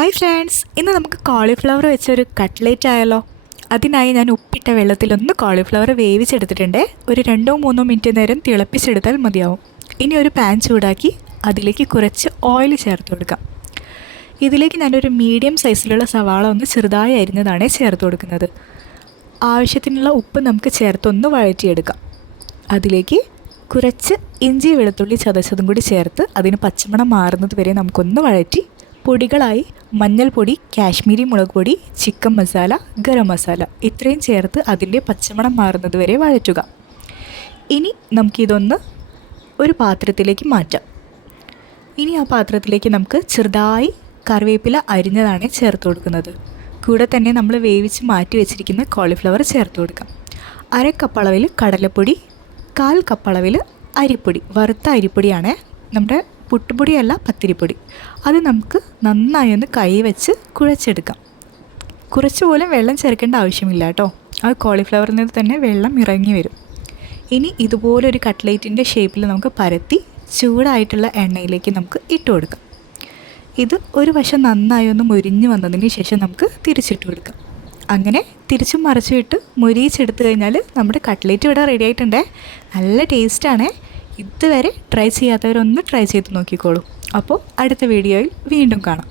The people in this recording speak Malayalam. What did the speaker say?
ഹായ് ഫ്രണ്ട്സ്, ഇന്ന് നമുക്ക് കോളിഫ്ലവർ വെച്ചൊരു കട്ട്ലേറ്റ് ആയാലോ. അതിനായി ഞാൻ ഉപ്പിട്ട വെള്ളത്തിലൊന്ന് കോളിഫ്ലവർ വേവിച്ചെടുത്തിട്ടുണ്ട്. ഒരു 2-3 മിനിറ്റ് നേരം തിളപ്പിച്ചെടുത്താൽ മതിയാവും. ഇനി ഒരു പാൻ ചൂടാക്കി അതിലേക്ക് കുറച്ച് ഓയിൽ ചേർത്ത് കൊടുക്കാം. ഇതിലേക്ക് ഞാനൊരു മീഡിയം സൈസിലുള്ള സവാള ഒന്ന് ചെറുതായി അരിഞ്ഞതാണ് ചേർത്ത് കൊടുക്കുന്നത്. ആവശ്യത്തിനുള്ള ഉപ്പ് നമുക്ക് ചേർത്തൊന്ന് വഴറ്റിയെടുക്കാം. അതിലേക്ക് കുറച്ച് ഇഞ്ചി വെളുത്തുള്ളി ചതച്ചതും കൂടി ചേർത്ത് അതിന് പച്ചമണം മാറുന്നത് വരെ നമുക്കൊന്ന് വഴറ്റി പൊടികളായി മഞ്ഞൾപ്പൊടി, കാശ്മീരി മുളക് പൊടി, ചിക്കൻ മസാല, ഗരം മസാല ഇത്രയും ചേർത്ത് അതിൻ്റെ പച്ചമണം മാറുന്നത് വരെ വഴറ്റുക. ഇനി നമുക്കിതൊന്ന് ഒരു പാത്രത്തിലേക്ക് മാറ്റാം. ഇനി ആ പാത്രത്തിലേക്ക് നമുക്ക് ചെറുതായി കറിവേപ്പില അരിഞ്ഞതാണ് ചേർത്ത് കൊടുക്കുന്നത്. കൂടെ തന്നെ നമ്മൾ വേവിച്ച് മാറ്റി വെച്ചിരിക്കുന്ന കോളിഫ്ലവർ ചേർത്ത് കൊടുക്കാം. 1/2 കപ്പ് അളവിൽ കടലപ്പൊടി, 1/4 കപ്പ് അളവിൽ അരിപ്പൊടി, വറുത്ത അരിപ്പൊടിയാണ്, നമ്മുടെ പുട്ടുപൊടിയല്ല, പത്തിരിപ്പൊടി. അത് നമുക്ക് നന്നായി ഒന്ന് കൈ വെച്ച് കുഴച്ചെടുക്കാം. കുറച്ച് പോലും വെള്ളം ചേർക്കേണ്ട ആവശ്യമില്ല കേട്ടോ. ആ കോളിഫ്ലവറിൽ നിന്ന് തന്നെ വെള്ളം ഇറങ്ങി വരും. ഇനി ഇതുപോലൊരു കട്ട്ലേറ്റിൻ്റെ ഷേപ്പിൽ നമുക്ക് പരത്തി ചൂടായിട്ടുള്ള എണ്ണയിലേക്ക് നമുക്ക് ഇട്ട് കൊടുക്കാം. ഇത് ഒരു വശം നന്നായി ഒന്ന് മുരിഞ്ഞ് വന്നതിന് ശേഷം നമുക്ക് തിരിച്ചിട്ട് കൊടുക്കാം. അങ്ങനെ തിരിച്ചും മറിച്ചും ഇട്ട് മുരിയിച്ചെടുത്ത് കഴിഞ്ഞാൽ നമ്മുടെ കട്ട്ലേറ്റ് ഇവിടെ റെഡി ആയിട്ടുണ്ട്. നല്ല ടേസ്റ്റാണ്. ഇതുവരെ ട്രൈ ചെയ്യാത്തവരൊന്ന് ട്രൈ ചെയ്ത് നോക്കിക്കോളൂ. അപ്പോൾ അടുത്ത വീഡിയോയിൽ വീണ്ടും കാണാം.